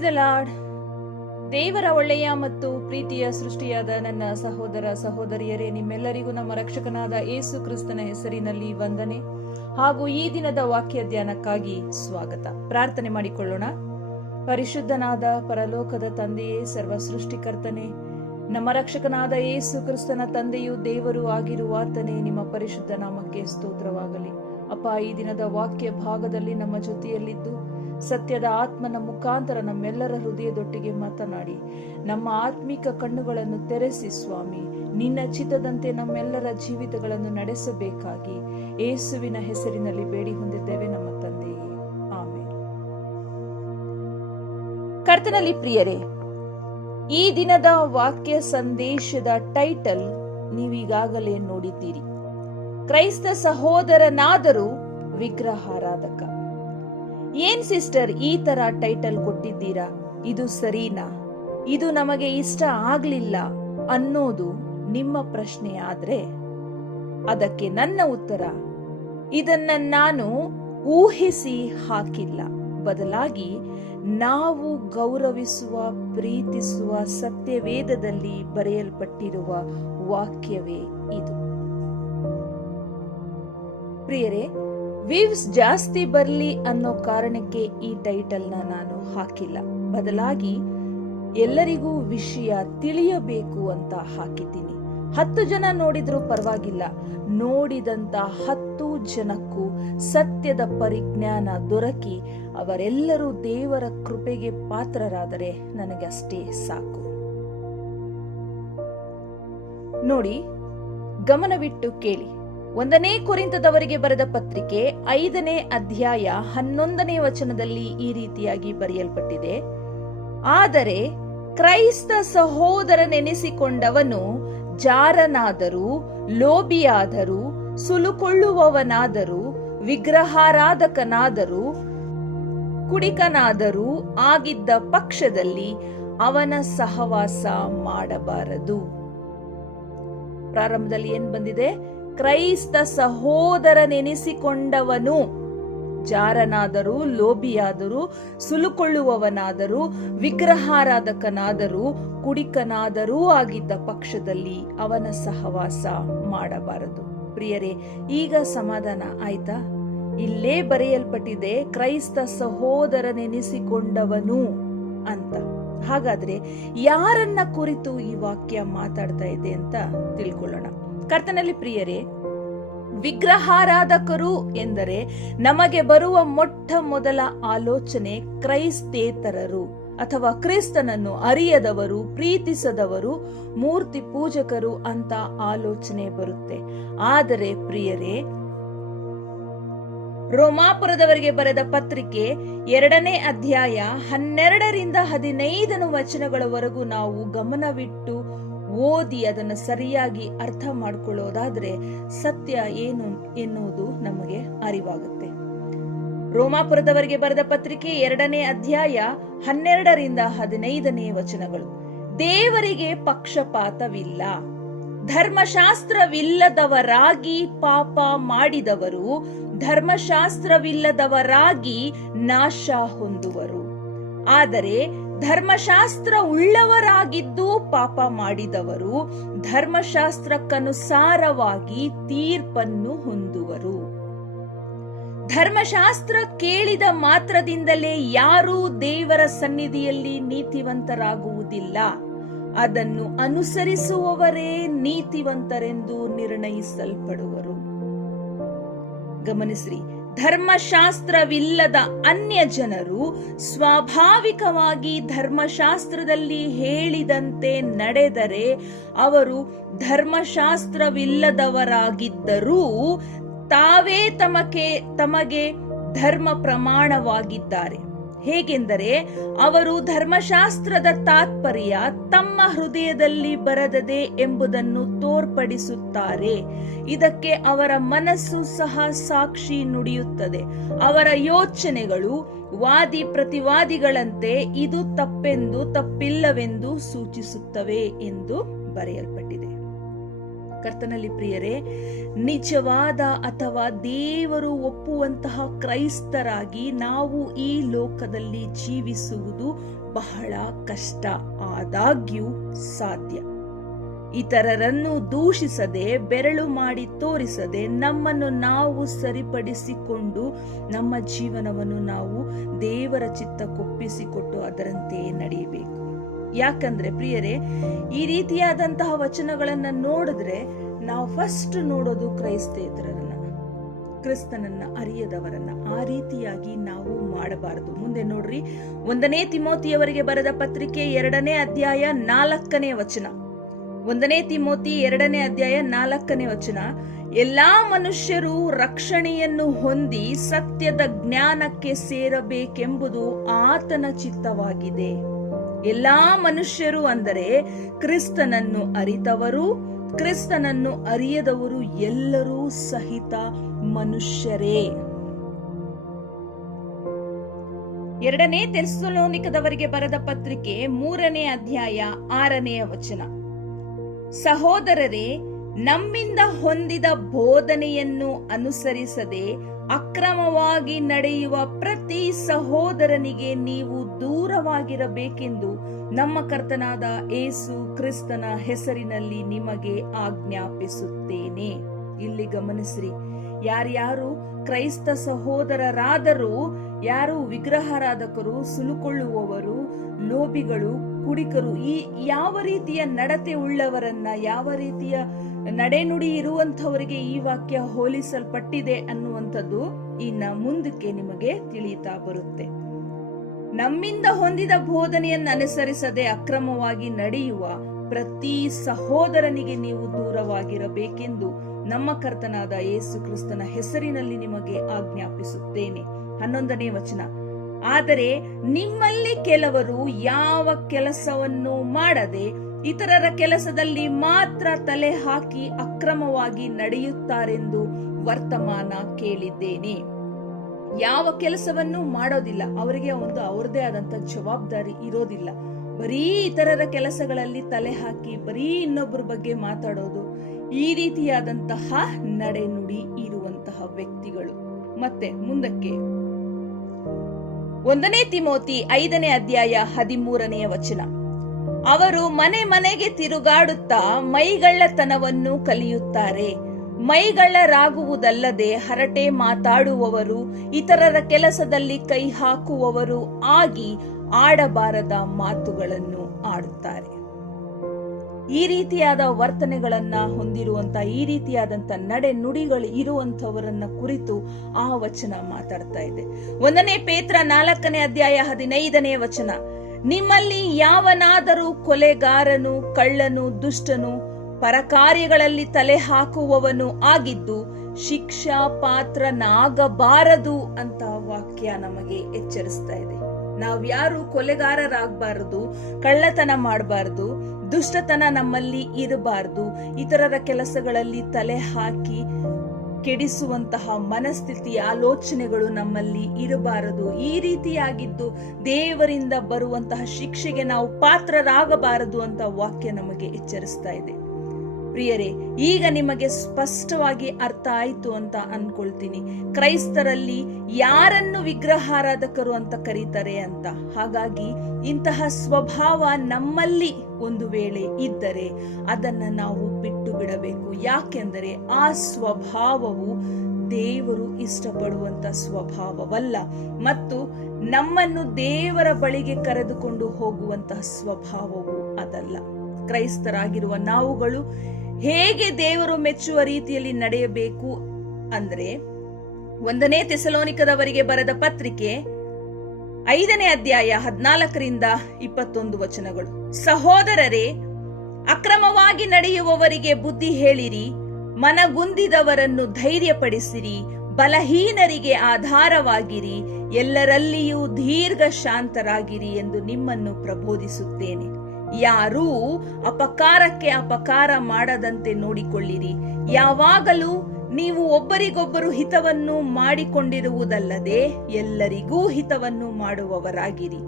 Praise the lord. ದೇವರ ಒಳ್ಳೆಯ ಮತ್ತು ಪ್ರೀತಿಯ ಸೃಷ್ಟಿಯಾದ ನನ್ನ ಸಹೋದರ ಸಹೋದರಿಯರೇ, ನಿಮ್ಮೆಲ್ಲರಿಗೂ ನಮ್ಮ ರಕ್ಷಕನಾದ ಯೇಸು ಕ್ರಿಸ್ತನ ಹೆಸರಿನಲ್ಲಿ ವಂದನೆ ಹಾಗೂ ಈ ದಿನದ ವಾಕ್ಯ ಧ್ಯಾನಕ್ಕಾಗಿ ಸ್ವಾಗತ. ಪ್ರಾರ್ಥನೆ ಮಾಡಿಕೊಳ್ಳೋಣ. ಪರಿಶುದ್ಧನಾದ ಪರಲೋಕದ ತಂದೆಯೇ, ಸರ್ವ ಸೃಷ್ಟಿಕರ್ತನೆ, ನಮ್ಮ ರಕ್ಷಕನಾದ ಯೇಸು ಕ್ರಿಸ್ತನ ತಂದೆಯು ದೇವರು ಆಗಿರುವಾತನೇ, ನಿಮ್ಮ ಪರಿಶುದ್ಧ ನಾಮಕ್ಕೆ ಸ್ತೋತ್ರವಾಗಲಿ. ಅಪ್ಪ, ಈ ದಿನದ ವಾಕ್ಯ ಭಾಗದಲ್ಲಿ ನಮ್ಮ ಜೊತೆಯಲ್ಲಿದ್ದು ಸತ್ಯದ ಆತ್ಮನ ಮುಖಾಂತರ ನಮ್ಮೆಲ್ಲರ ಹೃದಯದೊಟ್ಟಿಗೆ ಮಾತನಾಡಿ ನಮ್ಮ ಆತ್ಮಿಕ ಕಣ್ಣುಗಳನ್ನು ತೆರೆಸಿ ಸ್ವಾಮಿ, ನಿನ್ನ ಚಿತ್ತದಂತೆ ನಮ್ಮೆಲ್ಲರ ಜೀವಿತಗಳನ್ನು ನಡೆಸಬೇಕಾಗಿ ಯೇಸುವಿನ ಹೆಸರಿನಲ್ಲಿ ಬೇಡಿ ಹೊಂದಿದ್ದೇವೆ ನಮ್ಮ ತಂದೆಯೇ, ಆಮೆನ್. ಕರ್ತನಲ್ಲಿ ಪ್ರಿಯರೇ, ಈ ದಿನದ ವಾಕ್ಯ ಸಂದೇಶದ ಟೈಟಲ್ ನೀವೀಗಾಗಲೇ ನೋಡಿದ್ದೀರಿ. ಕ್ರೈಸ್ತ ಸಹೋದರನಾದರೂ ವಿಗ್ರಹಾರಾಧಕ. ಏನ್ ಸಿಸ್ಟರ್, ಈ ತರ ಟೈಟಲ್ ಕೊಟ್ಟಿದ್ದೀರಾ? ಇದು ಸರಿನಾ? ಇದು ನಮಗೆ ಇಷ್ಟ ಆಗ್ಲಿಲ್ಲ ಅನ್ನೋದು ನಿಮ್ಮ ಪ್ರಶ್ನೆ ಆದ್ರೆ ಅದಕ್ಕೆ ನನ್ನ ಉತ್ತರ, ಇದನ್ನ ನಾನು ಊಹಿಸಿ ಹಾಕಿಲ್ಲ. ಬದಲಾಗಿ ನಾವು ಗೌರವಿಸುವ, ಪ್ರೀತಿಸುವ ಸತ್ಯವೇದದಲ್ಲಿ ಬರೆಯಲ್ಪಟ್ಟಿರುವ ವಾಕ್ಯವೇ ಇದು. ಪ್ರಿಯರೇ, ವ್ಯೂಸ್ ಜಾಸ್ತಿ ಬರ್ಲಿ ಅನ್ನೋ ಕಾರಣಕ್ಕೆ ಈ ಟೈಟಲ್ನ ನಾನು ಹಾಕಿಲ್ಲ. ಬದಲಾಗಿ ಎಲ್ಲರಿಗೂ ವಿಷಯ ತಿಳಿಯಬೇಕು ಅಂತ ಹಾಕಿದ್ದೀನಿ. 10 ಜನ ನೋಡಿದ್ರೂ ಪರವಾಗಿಲ್ಲ, ನೋಡಿದಂತ 10 ಜನಕ್ಕೂ ಸತ್ಯದ ಪರಿಜ್ಞಾನ ದೊರಕಿ ಅವರೆಲ್ಲರೂ ದೇವರ ಕೃಪೆಗೆ ಪಾತ್ರರಾದರೆ ನನಗಷ್ಟೇ ಸಾಕು. ನೋಡಿ, ಗಮನವಿಟ್ಟು ಕೇಳಿ. 1 ಕೊರಿಂಥದವರಿಗೆ ಬರೆದ ಪತ್ರಿಕೆ 5ನೇ ಅಧ್ಯಾಯ 11ನೇ ವಚನದಲ್ಲಿ ಈ ರೀತಿಯಾಗಿ ಬರೆಯಲ್ಪಟ್ಟಿದೆ, ಆದರೆ ಕ್ರೈಸ್ತ ಸಹೋದರನೆನಿಸಿಕೊಂಡವನು ಜಾರನಾದರೂ, ಲೋಭಿಯಾದರೂ, ಸುಲುಕೊಳ್ಳುವವನಾದರೂ, ವಿಗ್ರಹಾರಾಧಕನಾದರೂ, ಕುಡಿಕನಾದರೂ ಆಗಿದ್ದ ಪಕ್ಷದಲ್ಲಿ ಅವನ ಸಹವಾಸ ಮಾಡಬಾರದು. ಪ್ರಾರಂಭದಲ್ಲಿ ಏನ್ ಬಂದಿದೆ? ಕ್ರೈಸ್ತ ಸಹೋದರನೆನಿಸಿಕೊಂಡವನು ಜಾರನಾದರೂ, ಲೋಭಿಯಾದರೂ, ಸುಲುಕೊಳ್ಳುವವನಾದರೂ, ವಿಗ್ರಹಾರಾಧಕನಾದರೂ, ಕುಡಿಕನಾದರೂ ಆಗಿದ್ದ ಪಕ್ಷದಲ್ಲಿ ಅವನ ಸಹವಾಸ ಮಾಡಬಾರದು. ಪ್ರಿಯರೇ, ಈಗ ಸಮಾಧಾನ ಆಯ್ತಾ? ಇಲ್ಲೇ ಬರೆಯಲ್ಪಟ್ಟಿದೆ ಕ್ರೈಸ್ತ ಸಹೋದರನೆನಿಸಿಕೊಂಡವನು ಅಂತ. ಹಾಗಾದ್ರೆ ಯಾರನ್ನ ಕುರಿತು ಈ ವಾಕ್ಯ ಮಾತಾಡ್ತಾ ಇದೆ ಅಂತ ತಿಳ್ಕೊಳ್ಳೋಣ. ಕರ್ತನಲ್ಲಿ ಪ್ರಿಯರೇ, ವಿಗ್ರಹಾರಾಧಕರು ಎಂದರೆ ನಮಗೆ ಬರುವ ಮೊಟ್ಟ ಮೊದಲ ಆಲೋಚನೆ ಕ್ರೈಸ್ತೇತರರು ಅಥವಾ ಕ್ರಿಸ್ತನನ್ನು ಅರಿಯದವರು, ಪ್ರೀತಿಸದವರು, ಮೂರ್ತಿ ಪೂಜಕರು ಅಂತ ಆಲೋಚನೆ ಬರುತ್ತೆ. ಆದರೆ ಪ್ರಿಯರೇ, ರೋಮಾಪುರದವರಿಗೆ ಬರೆದ ಪತ್ರಿಕೆ 2ನೇ ಅಧ್ಯಾಯ 12ರಿಂದ 15 ವಚನಗಳವರೆಗೂ ನಾವು ಗಮನವಿಟ್ಟು ಓದಿ ಅದನ್ನು ಸರಿಯಾಗಿ ಅರ್ಥ ಮಾಡಿಕೊಳ್ಳೋದಾದ್ರೆ ಸತ್ಯ ಏನು ಎನ್ನುವುದು ನಮಗೆ ಅರಿವಾಗುತ್ತೆ. ರೋಮಾಪುರದವರಿಗೆ ಬರೆದ ಪತ್ರಿಕೆ 2ನೇ ಅಧ್ಯಾಯ 12ರಿಂದ 15 ವಚನಗಳು. ದೇವರಿಗೆ ಪಕ್ಷಪಾತವಿಲ್ಲ. ಧರ್ಮಶಾಸ್ತ್ರವಿಲ್ಲದವರಾಗಿ ಪಾಪ ಮಾಡಿದವರು ಧರ್ಮಶಾಸ್ತ್ರವಿಲ್ಲದವರಾಗಿ ನಾಶ ಹೊಂದುವರು. ಆದರೆ ಧರ್ಮಶಾಸ್ತ್ರ ಉಳ್ಳವರಾಗಿದ್ದು ಪಾಪ ಮಾಡಿದವರು ಧರ್ಮಶಾಸ್ತ್ರಕ್ಕನುಸಾರವಾಗಿ ತೀರ್ಪನ್ನು ಹೊಂದುವರು. ಧರ್ಮಶಾಸ್ತ್ರ ಕೇಳಿದ ಮಾತ್ರದಿಂದಲೇ ಯಾರೂ ದೇವರ ಸನ್ನಿಧಿಯಲ್ಲಿ ನೀತಿವಂತರಾಗುವುದಿಲ್ಲ. ಅದನ್ನು ಅನುಸರಿಸುವವರೇ ನೀತಿವಂತರೆಂದು ನಿರ್ಣಯಿಸಲ್ಪಡುವರು. ಗಮನಿಸ್ರಿ, ಧರ್ಮಶಾಸ್ತ್ರವಿಲ್ಲದ ಅನ್ಯ ಜನರು ಸ್ವಾಭಾವಿಕವಾಗಿ ಧರ್ಮಶಾಸ್ತ್ರದಲ್ಲಿ ಹೇಳಿದಂತೆ ನಡೆದರೆ ಅವರು ಧರ್ಮಶಾಸ್ತ್ರವಿಲ್ಲದವರಾಗಿದ್ದರೂ ತಾವೇ ತಮಗೆ ಧರ್ಮ ಪ್ರಮಾಣವಾಗಿದ್ದಾರೆ. ಹೇಗೆಂದರೆ ಅವರು ಧರ್ಮಶಾಸ್ತ್ರದ ತಾತ್ಪರ್ಯ ತಮ್ಮ ಹೃದಯದಲ್ಲಿ ಬರದದೆ ಎಂಬುದನ್ನು ತೋರ್ಪಡಿಸುತ್ತಾರೆ. ಇದಕ್ಕೆ ಅವರ ಮನಸ್ಸು ಸಹ ಸಾಕ್ಷಿ ನುಡಿಯುತ್ತದೆ. ಅವರ ಯೋಚನೆಗಳು ವಾದಿ ಪ್ರತಿವಾದಿಗಳಂತೆ ಇದು ತಪ್ಪೆಂದು ತಪ್ಪಿಲ್ಲವೆಂದು ಸೂಚಿಸುತ್ತವೆ ಎಂದು ಬರೆಯಲ್ಪಟ್ಟಿದೆ. ಕರ್ತನಲ್ಲಿ ಪ್ರಿಯರೇ, ನಿಜವಾದ ಅಥವಾ ದೇವರು ಒಪ್ಪುವಂತಹ ಕ್ರೈಸ್ತರಾಗಿ ನಾವು ಈ ಲೋಕದಲ್ಲಿ ಜೀವಿಸುವುದು ಬಹಳ ಕಷ್ಟ, ಆದಾಗ್ಯೂ ಸಾಧ್ಯ. ಇತರರನ್ನು ದೂಷಿಸದೆ, ಬೆರಳು ಮಾಡಿ ತೋರಿಸದೆ, ನಮ್ಮನ್ನು ನಾವು ಸರಿಪಡಿಸಿಕೊಂಡು ನಮ್ಮ ಜೀವನವನ್ನು ನಾವು ದೇವರ ಚಿತ್ತಕ್ಕೊಪ್ಪಿಸಿಕೊಟ್ಟು ಅದರಂತೆಯೇ ನಡೆಯಬೇಕು. ಯಾಕಂದ್ರೆ ಪ್ರಿಯರೇ, ಈ ರೀತಿಯಾದಂತಹ ವಚನಗಳನ್ನ ನೋಡಿದ್ರೆ ನಾವು ಫಸ್ಟ್ ನೋಡೋದು ಕ್ರೈಸ್ತೇತರರನ್ನ, ಕ್ರಿಸ್ತನನ್ನ ಅರಿಯದವರನ್ನ. ಆ ರೀತಿಯಾಗಿ ನಾವು ಮಾಡಬಾರದು. ಮುಂದೆ ನೋಡ್ರಿ, 1 ತಿಮೋತಿಯವರಿಗೆ ಬರೆದ ಪತ್ರಿಕೆ 2ನೇ ಅಧ್ಯಾಯ 4ನೇ ವಚನ. 1 ತಿಮೋತಿ 2ನೇ ಅಧ್ಯಾಯ 4ನೇ ವಚನ. ಎಲ್ಲಾ ಮನುಷ್ಯರು ರಕ್ಷಣೆಯನ್ನು ಹೊಂದಿ ಸತ್ಯದ ಜ್ಞಾನಕ್ಕೆ ಸೇರಬೇಕೆಂಬುದು ಆತನ ಚಿತ್ತವಾಗಿದೆ. ಎಲ್ಲಾ ಮನುಷ್ಯರು ಅಂದರೆ ಕ್ರಿಸ್ತನನ್ನು ಅರಿತವರು, ಕ್ರಿಸ್ತನನ್ನು ಅರಿಯದವರು ಎಲ್ಲರೂ ಸಹಿತ ಮನುಷ್ಯರೇ. 2ನೇ ಥೆಸಲೋನಿಕದವರಿಗೆ ಬರೆದ ಪತ್ರಿಕೆ 3ನೇ ಅಧ್ಯಾಯ 6ನೇ ವಚನ. ಸಹೋದರರೇ, ನಮ್ಮಿಂದ ಹೊಂದಿದ ಬೋಧನೆಯನ್ನು ಅನುಸರಿಸದೆ ಅಕ್ರಮವಾಗಿ ನಡೆಯುವ ಪ್ರತಿ ಸಹೋದರನಿಗೆ ನೀವು ದೂರವಾಗಿರಬೇಕೆಂದು ನಮ್ಮ ಕರ್ತನಾದ ಯೇಸು ಕ್ರಿಸ್ತನ ಹೆಸರಿನಲ್ಲಿ ನಿಮಗೆ ಆಜ್ಞಾಪಿಸುತ್ತೇನೆ. ಇಲ್ಲಿ ಗಮನಿಸ್ರಿ, ಯಾರ್ಯಾರು ಕ್ರೈಸ್ತ ಸಹೋದರರಾದರೂ, ಯಾರು ವಿಗ್ರಹಾರಾಧಕರು, ಸುಲುಕೊಳ್ಳುವವರು, ಲೋಭಿಗಳು, ಕುಡಿಕರು, ಈ ಯಾವ ರೀತಿಯ ನಡತೆ ಉಳ್ಳವರನ್ನ, ಯಾವ ರೀತಿಯ ನಡೆನುಡಿ ಇರುವಂತವರಿಗೆ ಈ ವಾಕ್ಯ ಹೋಲಿಸಲ್ಪಟ್ಟಿದೆ ಅನ್ನುವಂಥದ್ದು ಇನ್ನ ಮುಂದಕ್ಕೆ ನಿಮಗೆ ತಿಳಿಯುತ್ತಾ ಬರುತ್ತೆ. ನಮ್ಮಿಂದ ಹೊಂದಿದ ಬೋಧನೆಯನ್ನು ಅನುಸರಿಸದೆ ಅಕ್ರಮವಾಗಿ ನಡೆಯುವ ಪ್ರತಿ ಸಹೋದರನಿಗೆ ನೀವು ದೂರವಾಗಿರಬೇಕೆಂದು ನಮ್ಮ ಕರ್ತನಾದ ಯೇಸು ಕ್ರಿಸ್ತನ ಹೆಸರಿನಲ್ಲಿ ನಿಮಗೆ ಆಜ್ಞಾಪಿಸುತ್ತೇನೆ. 11ನೇ ವಚನ. ಆದರೆ ನಿಮ್ಮಲ್ಲಿ ಕೆಲವರು ಯಾವ ಕೆಲಸವನ್ನು ಮಾಡದೆ ಇತರರ ಕೆಲಸದಲ್ಲಿ ಮಾತ್ರ ತಲೆ ಹಾಕಿ ಅಕ್ರಮವಾಗಿ ನಡೆಯುತ್ತಾರೆಂದು ವರ್ತಮಾನ ಕೇಳಿದ್ದೇನೆ. ಯಾವ ಕೆಲಸವನ್ನು ಮಾಡೋದಿಲ್ಲ, ಅವರಿಗೆ ಒಂದು ಅವ್ರದೇ ಆದಂತ ಜವಾಬ್ದಾರಿ ಇರೋದಿಲ್ಲ. ಬರೀ ಇತರರ ಕೆಲಸಗಳಲ್ಲಿ ತಲೆ ಹಾಕಿ ಬರೀ ಇನ್ನೊಬ್ಬರ ಬಗ್ಗೆ ಮಾತಾಡೋದು, ಈ ರೀತಿಯಾದಂತಹ ನಡೆನುಡಿ ಇರುವಂತಹ ವ್ಯಕ್ತಿಗಳು. ಮತ್ತೆ ಮುಂದಕ್ಕೆ 1 ತಿಮೋತಿ 5ನೇ ಅಧ್ಯಾಯ 13ನೇ ವಚನ. ಅವರು ಮನೆ ಮನೆಗೆ ತಿರುಗಾಡುತ್ತಾ ಮೈಗಳ್ಳತನವನ್ನು ಕಲಿಯುತ್ತಾರೆ. ಮೈಗಳ್ಳರಾಗುವುದಲ್ಲದೆ ಹರಟೆ ಮಾತಾಡುವವರು, ಇತರರ ಕೆಲಸದಲ್ಲಿ ಕೈ ಹಾಕುವವರು ಆಗಿ ಆಡಬಾರದ ಮಾತುಗಳನ್ನು ಆಡುತ್ತಾರೆ. ಈ ರೀತಿಯಾದ ವರ್ತನೆಗಳನ್ನ ಹೊಂದಿರುವಂತ, ಈ ರೀತಿಯಾದಂತ ನಡೆ ನುಡಿಗಳು ಇರುವಂತವರನ್ನ ಕುರಿತು ಆ ವಚನ ಮಾತಾಡ್ತಾ ಇದೆ. 1 ಪೇತ್ರ 4ನೇ ಅಧ್ಯಾಯ 15ನೇ ವಚನ. ನಿಮ್ಮಲ್ಲಿ ಯಾವನಾದರೂ ಕೊಲೆಗಾರನು, ಕಳ್ಳನು, ದುಷ್ಟನು, ಪರಕಾರ್ಯಗಳಲ್ಲಿ ತಲೆ ಹಾಕುವವನು ಆಗಿದ್ದು ಶಿಕ್ಷಾ ಪಾತ್ರನಾಗಬಾರದು ಅಂತ ವಾಕ್ಯ ನಮಗೆ ಎಚ್ಚರಿಸ್ತಾ ಇದೆ. ನಾವ್ಯಾರು ಕೊಲೆಗಾರರಾಗಬಾರದು, ಕಳ್ಳತನ ಮಾಡಬಾರದು, ದುಷ್ಟತನ ನಮ್ಮಲ್ಲಿ ಇರಬಾರದು, ಇತರರ ಕೆಲಸಗಳಲ್ಲಿ ತಲೆ ಹಾಕಿ ಕೆಡಿಸುವಂತಹ ಮನಸ್ಥಿತಿ, ಆಲೋಚನೆಗಳು ನಮ್ಮಲ್ಲಿ ಇರಬಾರದು. ಈ ರೀತಿಯಾಗಿದ್ದು ದೇವರಿಂದ ಬರುವಂತಹ ಶಿಕ್ಷೆಗೆ ನಾವು ಪಾತ್ರರಾಗಬಾರದು ಅಂತ ವಾಕ್ಯ ನಮಗೆ ಎಚ್ಚರಿಸ್ತಾ ಇದೆ. ಪ್ರಿಯರೇ, ಈಗ ನಿಮಗೆ ಸ್ಪಷ್ಟವಾಗಿ ಅರ್ಥ ಆಯ್ತು ಅಂತ ಅನ್ಕೊಳ್ತೀನಿ, ಕ್ರೈಸ್ತರಲ್ಲಿ ಯಾರನ್ನು ವಿಗ್ರಹಾರಾಧಕರು ಅಂತ ಕರೀತಾರೆ ಅಂತ. ಹಾಗಾಗಿ ಇಂತಹ ಸ್ವಭಾವ ನಮ್ಮಲ್ಲಿ ಒಂದು ವೇಳೆ ಇದ್ದರೆ ಅದನ್ನ ನಾವು ಬಿಟ್ಟು ಬಿಡಬೇಕು. ಯಾಕೆಂದರೆ ಆ ಸ್ವಭಾವವು ದೇವರು ಇಷ್ಟಪಡುವಂತ ಸ್ವಭಾವವಲ್ಲ ಮತ್ತು ನಮ್ಮನ್ನು ದೇವರ ಬಳಿಗೆ ಕರೆದುಕೊಂಡು ಹೋಗುವಂತಹ ಸ್ವಭಾವವು ಅದಲ್ಲ. ಕ್ರೈಸ್ತರಾಗಿರುವ ನಾವುಗಳು ಹೇಗೆ ದೇವರು ಮೆಚ್ಚುವ ರೀತಿಯಲ್ಲಿ ನಡೆಯಬೇಕು ಅಂದ್ರೆ 1 ಥೆಸಲೋನಿಕದವರಿಗೆ ಬರೆದ ಪತ್ರಿಕೆ 5ನೇ ಅಧ್ಯಾಯ 14ರಿಂದ 21 ವಚನಗಳು. ಸಹೋದರರೇ, ಅಕ್ರಮವಾಗಿ ನಡೆಯುವವರಿಗೆ ಬುದ್ಧಿ ಹೇಳಿರಿ, ಮನಗುಂದಿದವರನ್ನು ಧೈರ್ಯಪಡಿಸಿರಿ, ಬಲಹೀನರಿಗೆ ಆಧಾರವಾಗಿರಿ, ಎಲ್ಲರಲ್ಲಿಯೂ ದೀರ್ಘ ಶಾಂತರಾಗಿರಿ ಎಂದು ನಿಮ್ಮನ್ನು ಪ್ರಬೋಧಿಸುತ್ತೇನೆ. ಯಾರೂ ಅಪಕಾರಕ್ಕೆ ಅಪಕಾರ ಮಾಡದಂತೆ ನೋಡಿಕೊಳ್ಳಿರಿ. ಯಾವಾಗಲೂ ನೀವು ಒಬ್ಬರಿಗೊಬ್ಬರು ಹಿತವನ್ನು ಮಾಡಿಕೊಂಡಿರುವುದಲ್ಲದೆ ಎಲ್ಲರಿಗೂ ಹಿತವನ್ನು ಮಾಡುವವರಾಗಿರಿ.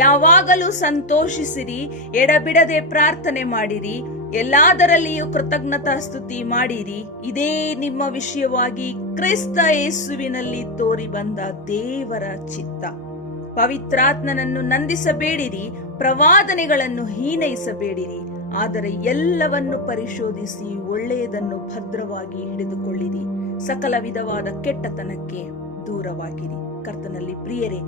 ಯಾವಾಗಲೂ ಸಂತೋಷಿಸಿರಿ, ಎಡಬಿಡದೆ ಪ್ರಾರ್ಥನೆ ಮಾಡಿರಿ, ಎಲ್ಲದರಲ್ಲಿಯೂ ಕೃತಜ್ಞತಾ ಸ್ತುತಿ ಮಾಡಿರಿ. ಇದೇ ನಿಮ್ಮ ವಿಷಯವಾಗಿ ಕ್ರಿಸ್ತ ಯೇಸುವಿನಲ್ಲಿ ತೋರಿ ಬಂದ ದೇವರ ಚಿತ್ತ. ಪವಿತ್ರಾತ್ಮನನ್ನು ನಂದಿಸಬೇಡಿರಿ, ಪ್ರವಾದನೆಗಳನ್ನು ಹೀನೈಸಬೇಡಿರಿ, ಆದರೆ ಎಲ್ಲವನ್ನು ಪರಿಶೋಧಿಸಿ ಒಳ್ಳೆಯದನ್ನು ಭದ್ರವಾಗಿ ಹಿಡಿದುಕೊಳ್ಳಿರಿ. ಸಕಲ ವಿಧವಾದ ಕೆಟ್ಟತನಕ್ಕೆ ದೂರವಾಗಿರಿ. ಕರ್ತನಲ್ಲಿ ಪ್ರಿಯರೇ,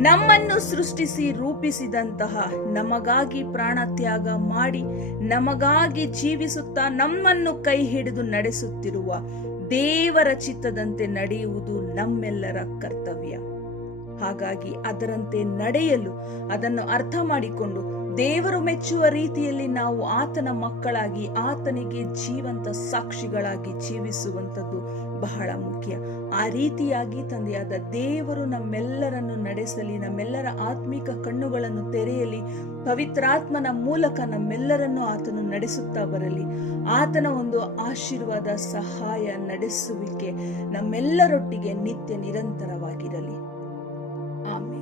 ನಮ್ಮನ್ನು ಸೃಷ್ಟಿಸಿ ರೂಪಿಸಿದಂತಹ, ನಮಗಾಗಿ ಪ್ರಾಣ ತ್ಯಾಗ ಮಾಡಿ ನಮಗಾಗಿ ಜೀವಿಸುತ್ತಾ ನಮ್ಮನ್ನು ಕೈ ಹಿಡಿದು ನಡೆಸುತ್ತಿರುವ ದೇವರ ಚಿತ್ತದಂತೆ ನಡೆಯುವುದು ನಮ್ಮೆಲ್ಲರ ಕರ್ತವ್ಯ. ಹಾಗಾಗಿ ಅದರಂತೆ ನಡೆಯಲು, ಅದನ್ನು ಅರ್ಥ ಮಾಡಿಕೊಂಡು ದೇವರು ಮೆಚ್ಚುವ ರೀತಿಯಲ್ಲಿ ನಾವು ಆತನ ಮಕ್ಕಳಾಗಿ ಆತನಿಗೆ ಜೀವಂತ ಸಾಕ್ಷಿಗಳಾಗಿ ಜೀವಿಸುವಂಥದ್ದು ಬಹಳ ಮುಖ್ಯ. ಆ ರೀತಿಯಾಗಿ ತಂದೆಯಾದ ದೇವರು ನಮ್ಮೆಲ್ಲರನ್ನು ನಡೆಸಲಿ, ನಮ್ಮೆಲ್ಲರ ಆತ್ಮಿಕ ಕಣ್ಣುಗಳನ್ನು ತೆರೆಯಲಿ, ಪವಿತ್ರಾತ್ಮನ ಮೂಲಕ ನಮ್ಮೆಲ್ಲರನ್ನು ಆತನು ನಡೆಸುತ್ತಾ ಬರಲಿ. ಆತನ ಒಂದು ಆಶೀರ್ವಾದ, ಸಹಾಯ, ನಡೆಸುವಿಕೆ ನಮ್ಮೆಲ್ಲರೊಟ್ಟಿಗೆ ನಿತ್ಯ ನಿರಂತರವಾಗಿರಲಿ. ಆಮೆನ್.